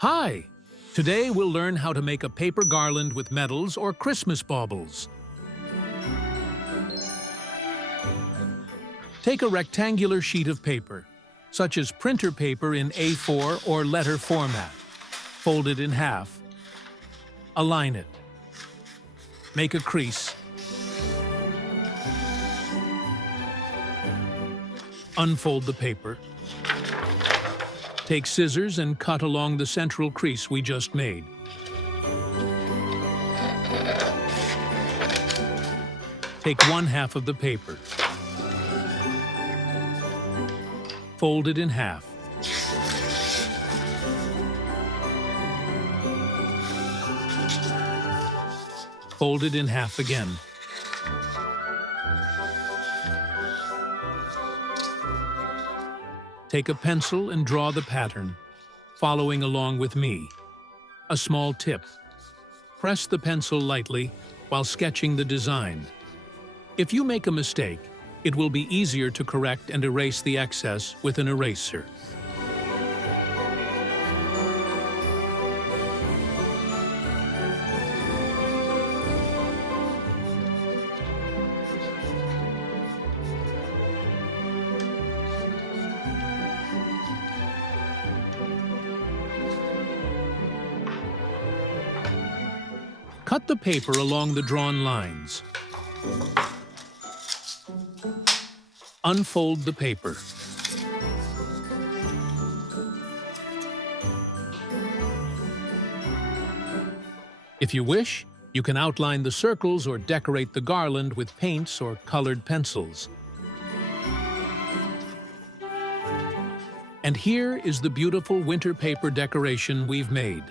Hi! Today we'll learn how to make a paper garland with medals or Christmas baubles. Take a rectangular sheet of paper, such as printer paper in A4 or letter format. Fold it in half. Align it. Make a crease. Unfold the paper. Take scissors and cut along the central crease we just made. Take one half of the paper. Fold it in half. Fold it in half again. Take a pencil and draw the pattern, following along with me. A small tip. Press the pencil lightly while sketching the design. If you make a mistake, it will be easier to correct and erase the excess with an eraser. Cut the paper along the drawn lines. Unfold the paper. If you wish, you can outline the circles or decorate the garland with paints or colored pencils. And here is the beautiful winter paper decoration we've made.